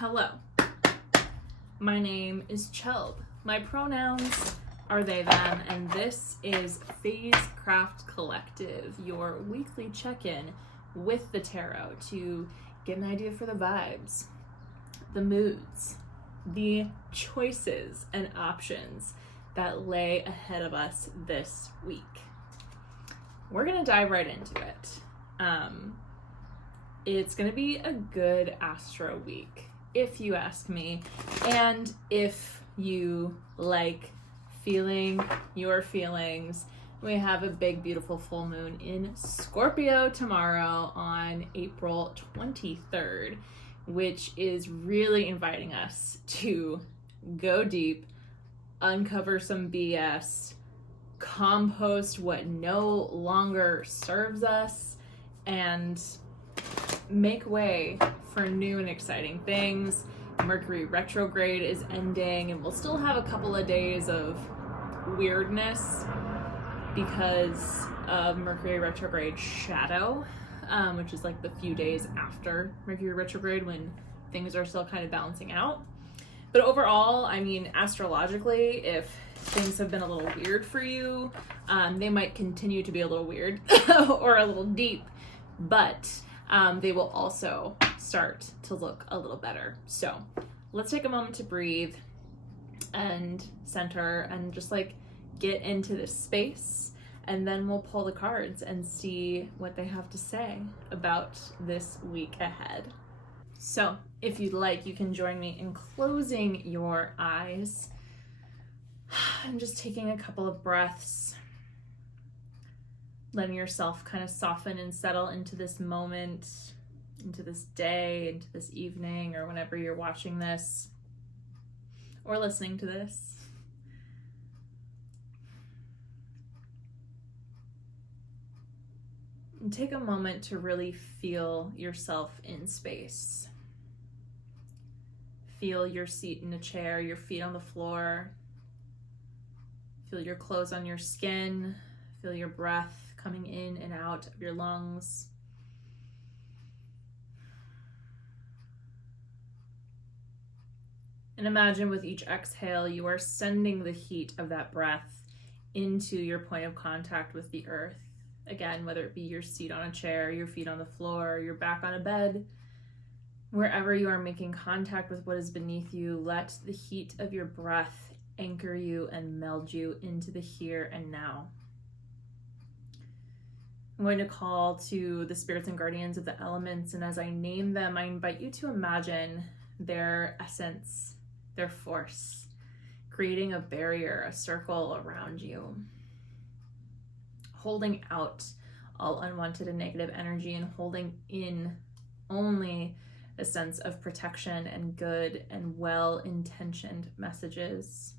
Hello, my name is Chelb. My pronouns are they, them, and this is Phasecraft Collective, your weekly check-in with the tarot to get an idea for the vibes, the moods, the choices and options that lay ahead of us this week. We're gonna dive right into it. It's gonna be a good astro week, if you ask me, and if you like feeling your feelings. We have a big, beautiful full moon in Scorpio tomorrow on April 23rd, which is really inviting us to go deep, uncover some BS, compost what no longer serves us, and make way for new and exciting things. Mercury retrograde is ending, and we'll still have a couple of days of weirdness because of Mercury retrograde shadow, which is like the few days after Mercury retrograde when things are still kind of balancing out. But overall, I mean, astrologically, if things have been a little weird for you, they might continue to be a little weird or a little deep, but they will also start to look a little better. So let's take a moment to breathe and center and just like get into this space, and then we'll pull the cards and see what they have to say about this week ahead. So if you'd like, you can join me in closing your eyes and just taking a couple of breaths, letting yourself kind of soften and settle into this moment, into this day, into this evening, or whenever you're watching this or listening to this. And take a moment to really feel yourself in space. Feel your seat in a chair, your feet on the floor. Feel your clothes on your skin. Feel your breath coming in and out of your lungs. And imagine with each exhale, you are sending the heat of that breath into your point of contact with the earth. Again, whether it be your seat on a chair, your feet on the floor, your back on a bed, wherever you are making contact with what is beneath you, let the heat of your breath anchor you and meld you into the here and now. I'm going to call to the spirits and guardians of the elements, and as I name them, I invite you to imagine their essence, their force, creating a barrier, a circle around you, holding out all unwanted and negative energy and holding in only a sense of protection and good and well-intentioned messages.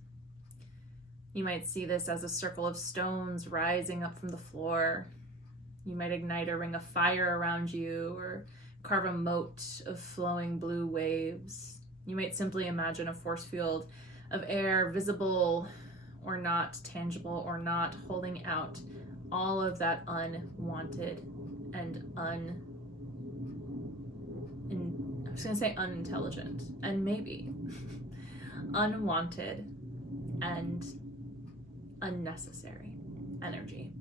You might see this as a circle of stones rising up from the floor. You might ignite a ring of fire around you or carve a moat of flowing blue waves. You might simply imagine a force field of air, visible or not, tangible or not, holding out all of that unwanted and I was going to say unintelligent, and maybe unwanted and unnecessary energy.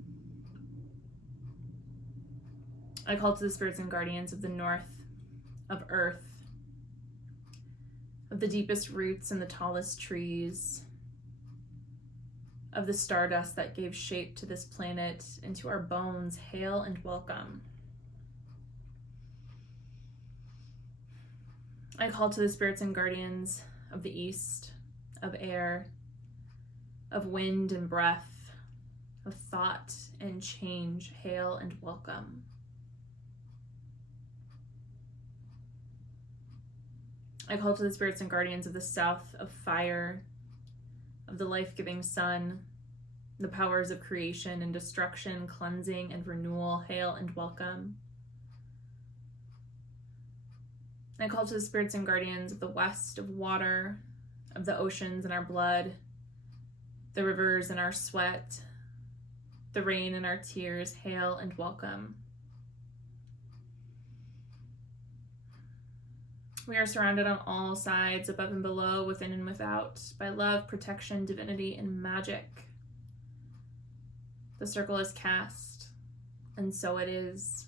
I call to the spirits and guardians of the north, of earth, of the deepest roots and the tallest trees, of the stardust that gave shape to this planet and to our bones. Hail and welcome. I call to the spirits and guardians of the east, of air, of wind and breath, of thought and change. Hail and welcome. I call to the spirits and guardians of the south, of fire, of the life-giving sun, the powers of creation and destruction, cleansing and renewal. Hail and welcome. I call to the spirits and guardians of the west, of water, of the oceans in our blood, the rivers in our sweat, the rain in our tears. Hail and welcome. We are surrounded on all sides, above and below, within and without, by love, protection, divinity, and magic. The circle is cast, and so it is.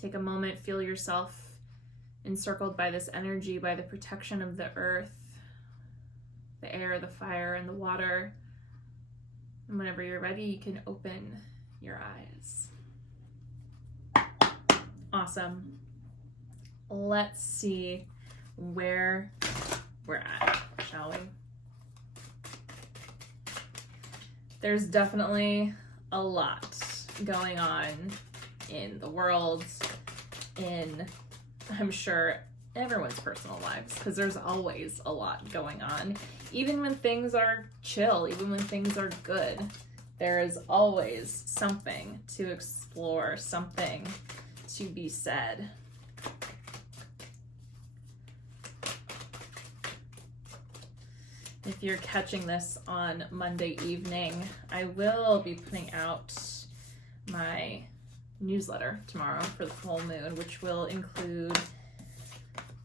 Take a moment, feel yourself encircled by this energy, by the protection of the earth, the air, the fire, and the water. And whenever you're ready, you can open your eyes. Awesome. Let's see where we're at, shall we? There's definitely a lot going on in the world, in, I'm sure, everyone's personal lives, because there's always a lot going on. Even when things are chill, even when things are good, there is always something to explore, something to be said. If you're catching this on Monday evening, I will be putting out my newsletter tomorrow for the full moon, which will include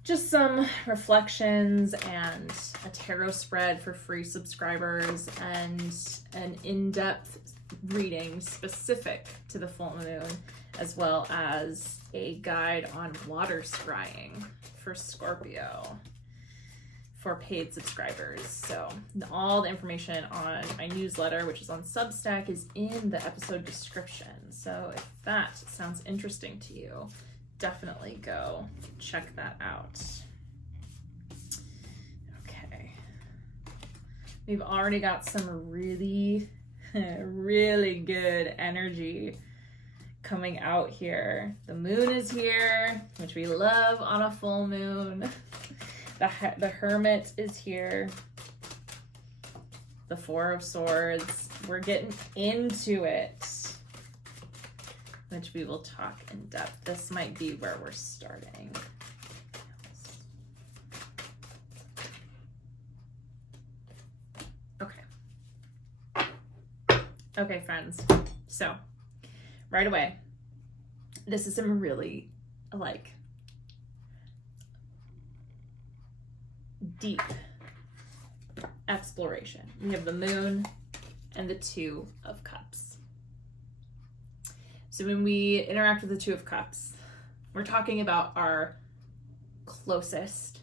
just some reflections and a tarot spread for free subscribers and an in-depth reading specific to the full moon, as well as a guide on water scrying for Scorpio for paid subscribers. So all the information on my newsletter, which is on Substack, is in the episode description. So if that sounds interesting to you, definitely go check that out. Okay. We've already got some really, really good energy coming out here. The moon is here, which we love on a full moon. The Hermit is here. The Four of Swords. We're getting into it, which we will talk in depth. This might be where we're starting. Okay. Okay, friends. So, right away, this is some really, deep exploration. We have the moon and the Two of Cups. So when we interact with the Two of Cups, we're talking about our closest,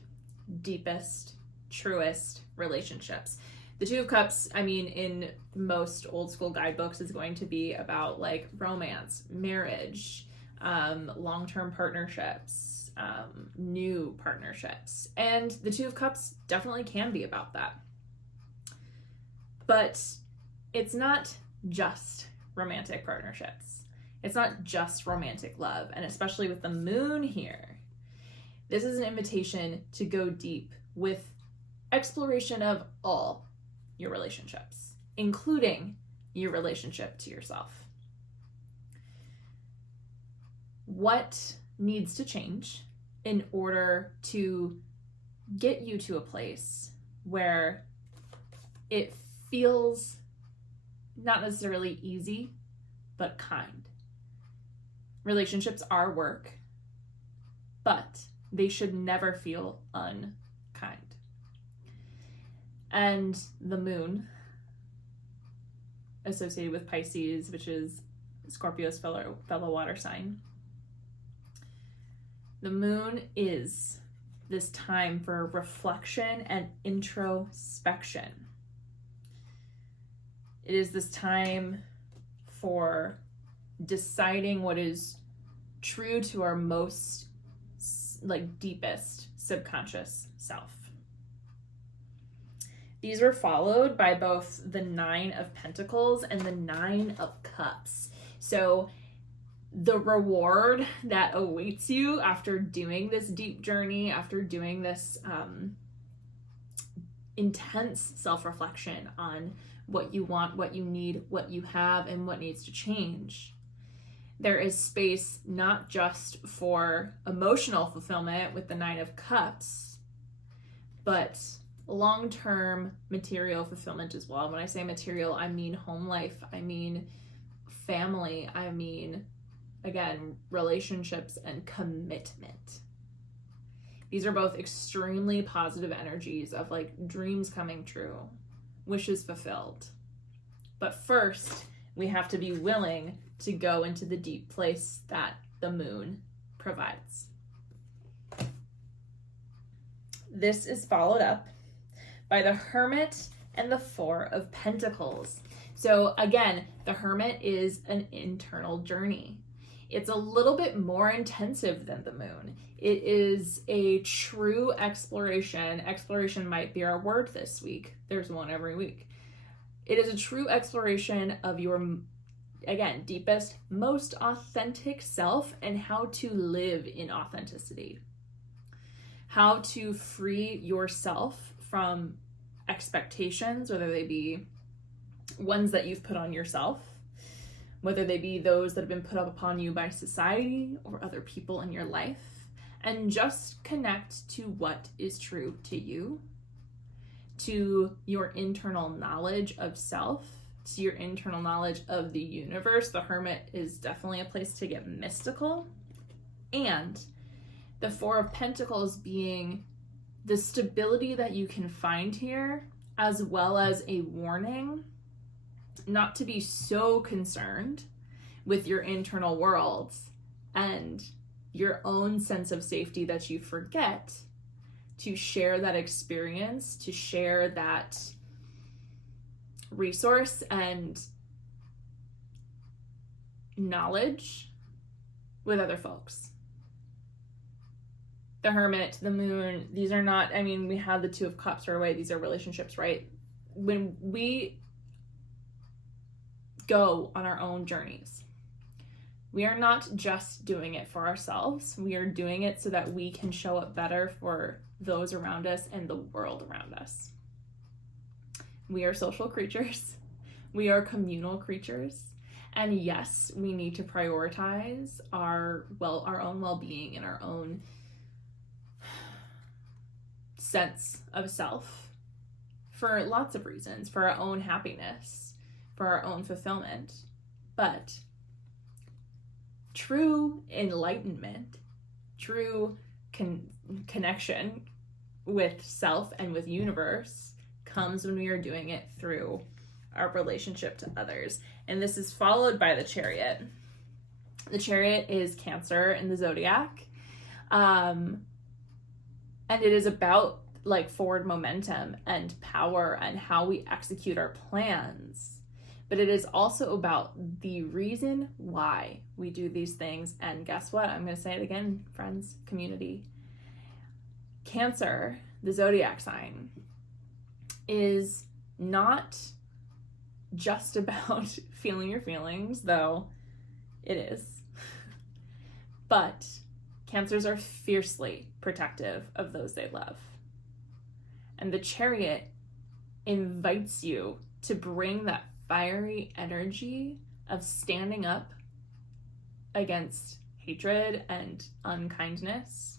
deepest, truest relationships. The Two of Cups, I mean, in most old school guidebooks, is going to be about romance, marriage, long-term partnerships, new partnerships. And the Two of Cups definitely can be about that. But it's not just romantic partnerships. It's not just romantic love. And especially with the moon here, this is an invitation to go deep with exploration of all your relationships, including your relationship to yourself. What needs to change in order to get you to a place where it feels not necessarily easy, but kind? Relationships are work, but they should never feel unkind. And the moon, associated with Pisces, which is Scorpio's fellow water sign, the moon is this time for reflection and introspection. It is this time for deciding what is true to our most deepest subconscious self. These were followed by both the Nine of Pentacles and the Nine of Cups. So the reward that awaits you after doing this deep journey, after doing this intense self-reflection on what you want, what you need, what you have, and what needs to change. There is space not just for emotional fulfillment with the Nine of Cups, but long-term material fulfillment as well. When I say material, I mean home life, I mean family, I mean again, relationships and commitment. These are both extremely positive energies of like dreams coming true, wishes fulfilled. But first, we have to be willing to go into the deep place that the moon provides. This is followed up by the Hermit and the Four of Pentacles. So again, the Hermit is an internal journey. It's a little bit more intensive than the moon. It is a true exploration. Exploration might be our word this week. There's one every week. It is a true exploration of your, again, deepest, most authentic self and how to live in authenticity. How to free yourself from expectations, whether they be ones that you've put on yourself, whether they be those that have been put up upon you by society or other people in your life, and just connect to what is true to you, to your internal knowledge of self, to your internal knowledge of the universe. The Hermit is definitely a place to get mystical. And the Four of Pentacles being the stability that you can find here, as well as a warning not to be so concerned with your internal worlds and your own sense of safety that you forget to share that experience, to share that resource and knowledge with other folks. The Hermit, the moon, these are not, I mean, we have the Two of Cups right away. These are relationships, right? When we go on our own journeys, we are not just doing it for ourselves. We are doing it so that we can show up better for those around us and the world around us. We are social creatures. We are communal creatures. And yes, we need to prioritize our own well-being and our own sense of self for lots of reasons, for our own happiness, for our own fulfillment. But true enlightenment, true connection with self and with universe comes when we are doing it through our relationship to others. And this is followed by the Chariot. The Chariot is Cancer in the zodiac. And it is about like forward momentum and power and how we execute our plans. But it is also about the reason why we do these things. And guess what? I'm going to say it again, friends, community. Cancer, the zodiac sign, is not just about feeling your feelings, though it is. But Cancers are fiercely protective of those they love. And the Chariot invites you to bring that fiery energy of standing up against hatred and unkindness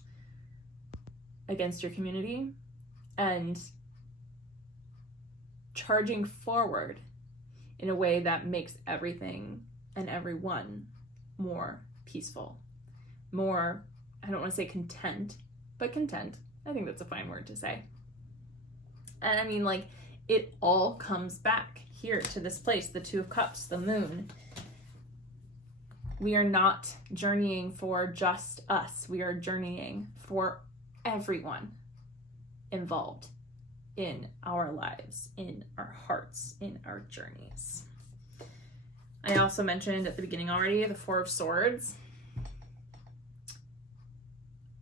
against your community and charging forward in a way that makes everything and everyone more peaceful, more, I don't want to say content, but content. I think that's a fine word to say. And I mean, like, it all comes back here to this place, the Two of Cups, the moon. We are not journeying for just us. We are journeying for everyone involved in our lives, in our hearts, in our journeys. I also mentioned at the beginning already the Four of Swords.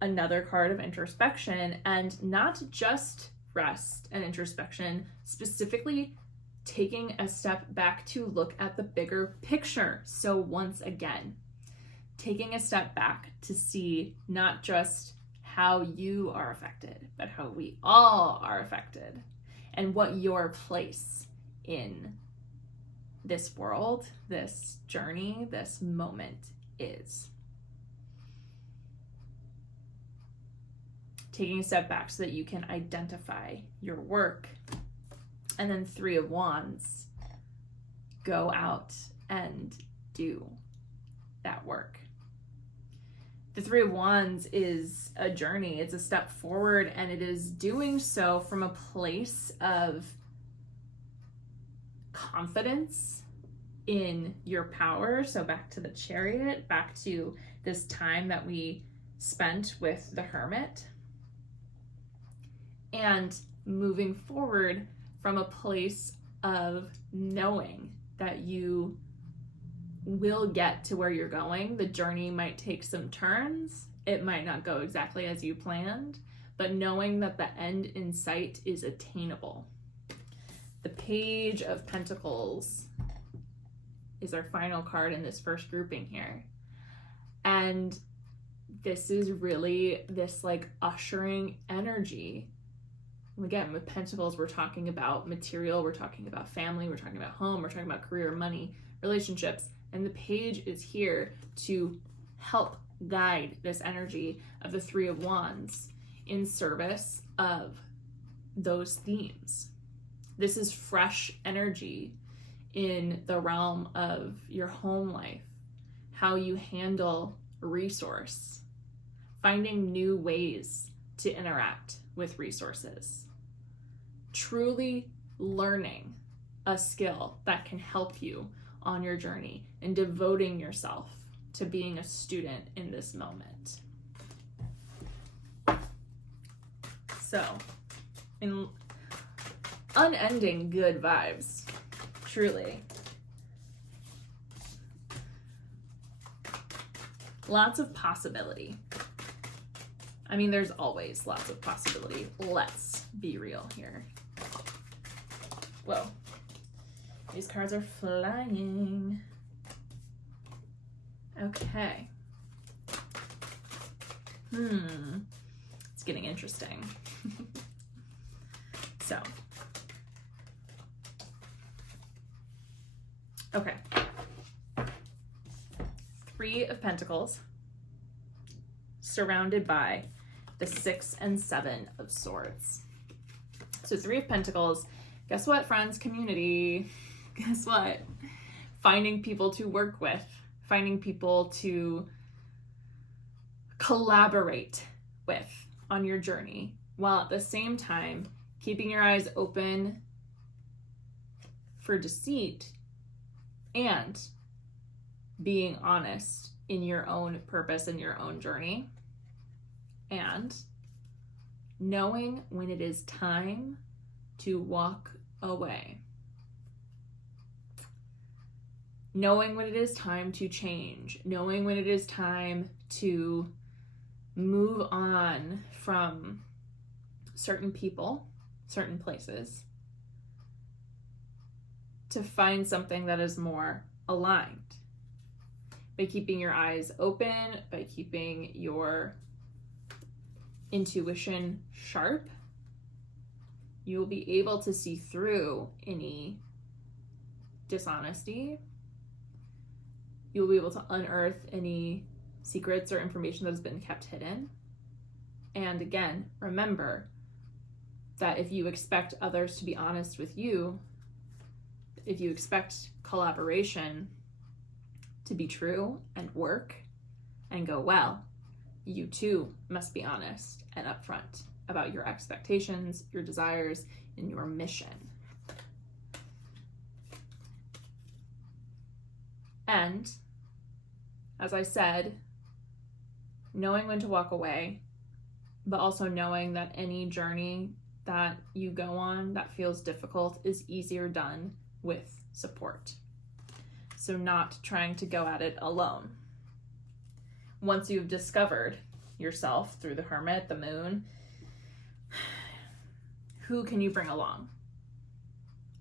Another card of introspection, and not just rest and introspection, specifically taking a step back to look at the bigger picture. So once again, taking a step back to see not just how you are affected, but how we all are affected, and what your place in this world, this journey, this moment is. Taking a step back so that you can identify your work. And then Three of Wands, go out and do that work. The Three of Wands is a journey. It's a step forward, and it is doing so from a place of confidence in your power. So back to the Chariot, back to this time that we spent with the Hermit, and moving forward from a place of knowing that you will get to where you're going. The journey might take some turns. It might not go exactly as you planned, but knowing that the end in sight is attainable. The Page of Pentacles is our final card in this first grouping here. And this is really this like ushering energy. Again, with Pentacles, we're talking about material, we're talking about family, we're talking about home, we're talking about career, money, relationships. And the Page is here to help guide this energy of the Three of Wands in service of those themes. This is fresh energy in the realm of your home life, how you handle resource, finding new ways to interact with resources, truly learning a skill that can help you on your journey, and devoting yourself to being a student in this moment. So, in unending good vibes, truly. Lots of possibility. I mean, there's always lots of possibility. Let's be real here. Whoa. These cards are flying. Okay. It's getting interesting. So. Okay. Three of Pentacles, surrounded by the 6 and 7 of Swords. So Three of Pentacles, guess what, friends, community? Guess what? Finding people to work with, finding people to collaborate with on your journey, while at the same time keeping your eyes open for deceit and being honest in your own purpose and your own journey, and knowing when it is time to walk away. Knowing when it is time to change, knowing when it is time to move on from certain people, certain places, to find something that is more aligned. By keeping your eyes open, by keeping your intuition sharp, you will be able to see through any dishonesty. You'll be able to unearth any secrets or information that has been kept hidden. And again, remember that if you expect others to be honest with you, if you expect collaboration to be true and work and go well, you too must be honest and upfront about your expectations, your desires, and your mission. And as I said, knowing when to walk away, but also knowing that any journey that you go on that feels difficult is easier done with support. So not trying to go at it alone. Once you've discovered yourself through the Hermit, the Moon, who can you bring along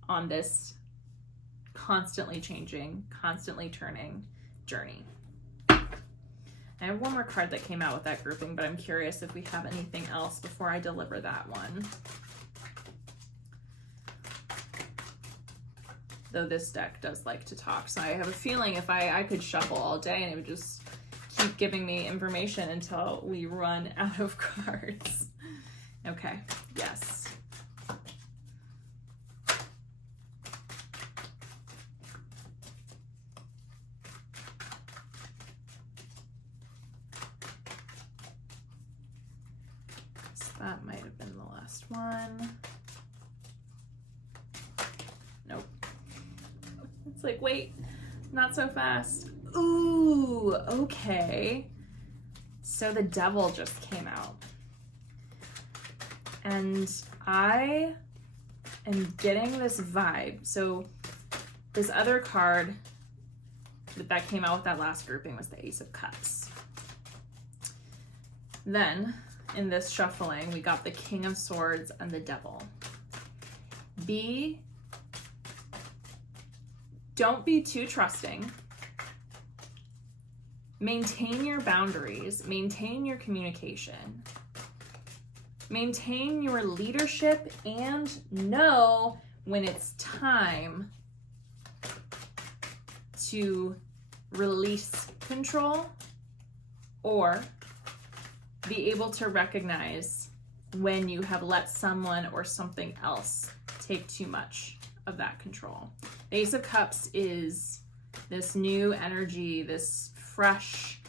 on this constantly changing, constantly turning journey? I have one more card that came out with that grouping, but I'm curious if we have anything else before I deliver that one. Though this deck does like to talk, so I have a feeling if I could shuffle all day and it would just keep giving me information until we run out of cards. Okay, yes. So that might have been the last one. Nope. It's like, wait, not so fast. Ooh, okay. So the devil just came out. And I am getting this vibe. So this other card that came out with that last grouping was the Ace of Cups. Then in this shuffling, we got the King of Swords and the Devil. Don't be too trusting. Maintain your boundaries, maintain your communication, maintain your leadership, and know when it's time to release control or be able to recognize when you have let someone or something else take too much of that control. The Ace of Cups is this new energy, this fresh,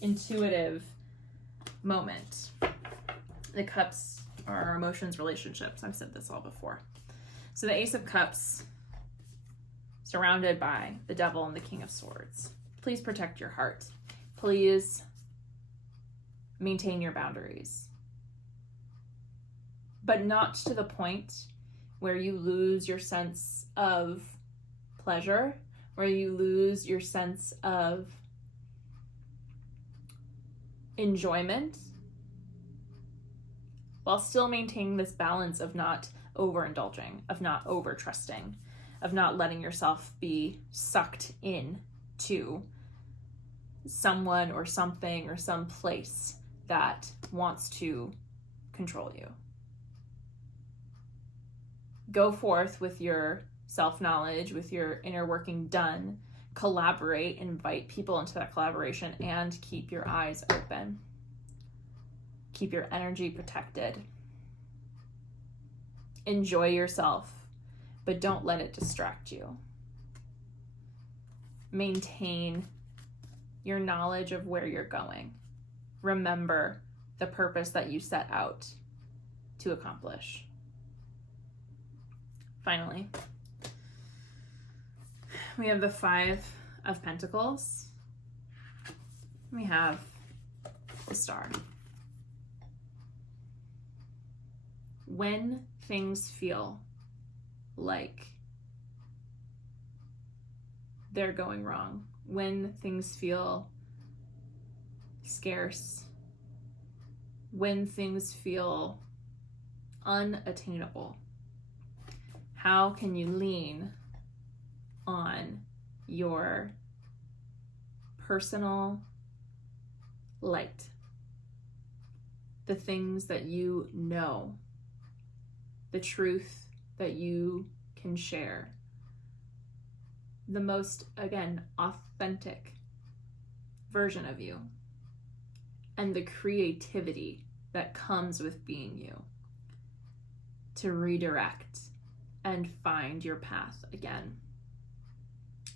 intuitive moment. The cups are our emotions, relationships. I've said this all before. So the Ace of Cups, surrounded by the Devil and the King of Swords. Please protect your heart. Please maintain your boundaries. But not to the point where you lose your sense of pleasure, where you lose your sense of enjoyment, while still maintaining this balance of not overindulging, of not over-trusting, of not letting yourself be sucked in to someone or something or some place that wants to control you. Go forth with your self-knowledge, with your inner working done, collaborate, invite people into that collaboration, and keep your eyes open. Keep your energy protected. Enjoy yourself, but don't let it distract you. Maintain your knowledge of where you're going. Remember the purpose that you set out to accomplish. Finally, we have the Five of Pentacles. We have the Star. When things feel like they're going wrong, when things feel scarce, when things feel unattainable, how can you lean on your personal light? The things that you know, the truth that you can share, the most, again, authentic version of you, and the creativity that comes with being you, to redirect and find your path again.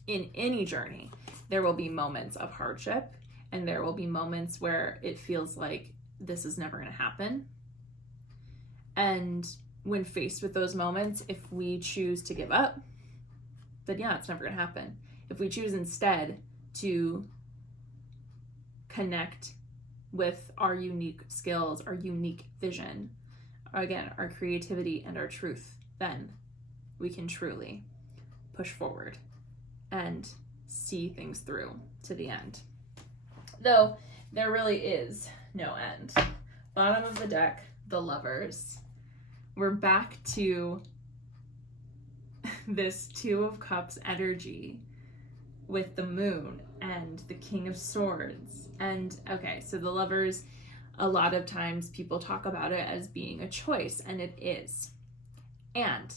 In any journey, there will be moments of hardship, and there will be moments where it feels like this is never going to happen. And when faced with those moments, if we choose to give up, then yeah, it's never going to happen. If we choose instead to connect with our unique skills, our unique vision, again, our creativity and our truth, then we can truly push forward and see things through to the end. Though there really is no end. Bottom of the deck, the Lovers. We're back to this Two of Cups energy with the Moon and the King of Swords. And okay, so the Lovers, a lot of times people talk about it as being a choice, and it is. And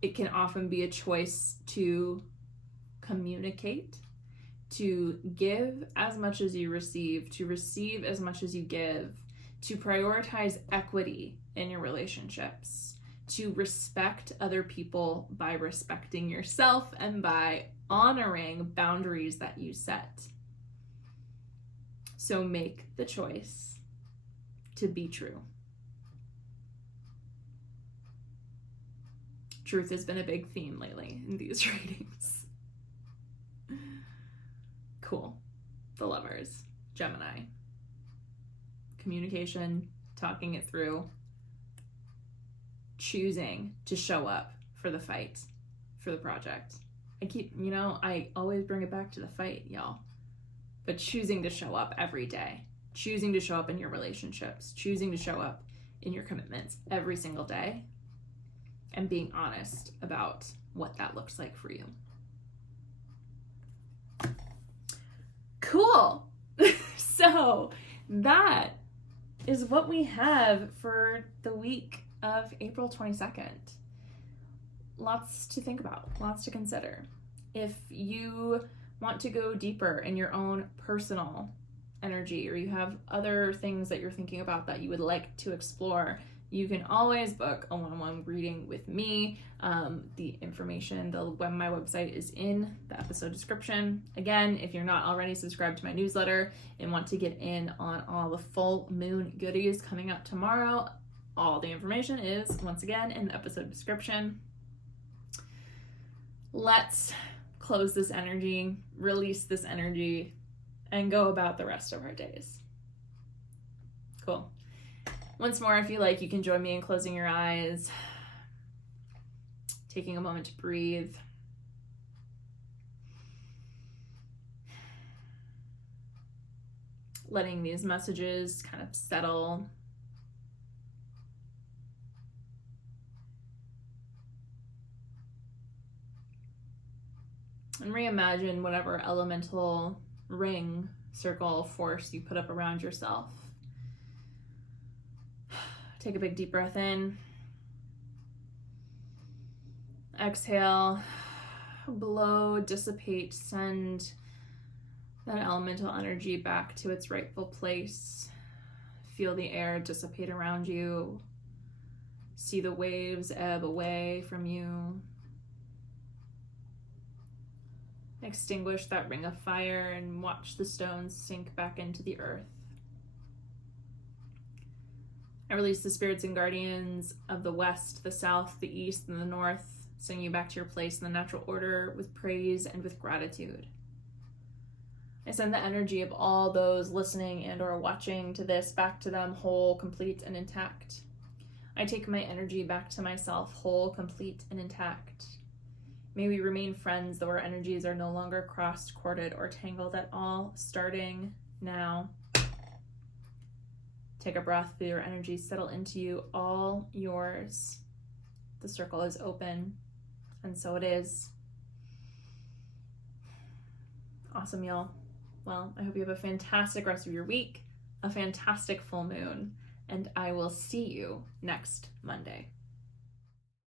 it can often be a choice to communicate, to give as much as you receive, to receive as much as you give, to prioritize equity in your relationships, to respect other people by respecting yourself and by honoring boundaries that you set. So make the choice to be true. Truth has been a big theme lately in these readings. Cool. The Lovers, Gemini. Communication, talking it through, choosing to show up for the fight, for the project. I always bring it back to the fight, y'all. But choosing to show up every day, choosing to show up in your relationships, choosing to show up in your commitments every single day, and being honest about what that looks like for you. Cool. So that is what we have for the week of April 22nd. Lots to think about, lots to consider. If you want to go deeper in your own personal energy, or you have other things that you're thinking about that you would like to explore, you can always book a one-on-one reading with me. The information, my website is in the episode description. Again, if you're not already subscribed to my newsletter and want to get in on all the full moon goodies coming up tomorrow, all the information is, once again, in the episode description. Let's close this energy, release this energy, and go about the rest of our days. Cool. Once more, if you like, you can join me in closing your eyes, taking a moment to breathe. Letting these messages kind of settle. And reimagine whatever elemental ring, circle, force you put up around yourself. Take a big deep breath in. Exhale. Blow, dissipate, send that elemental energy back to its rightful place. Feel the air dissipate around you. See the waves ebb away from you. Extinguish that ring of fire and watch the stones sink back into the earth. I release the spirits and guardians of the west, the south, the east, and the north, sending you back to your place in the natural order with praise and with gratitude. I send the energy of all those listening and or watching to this back to them whole, complete, and intact. I take my energy back to myself whole, complete, and intact. May we remain friends, though our energies are no longer crossed, corded, or tangled at all, starting now. Take a breath, feel your energy settle into you, all yours. The circle is open, and so it is. Awesome, y'all. Well, I hope you have a fantastic rest of your week, a fantastic full moon, and I will see you next Monday.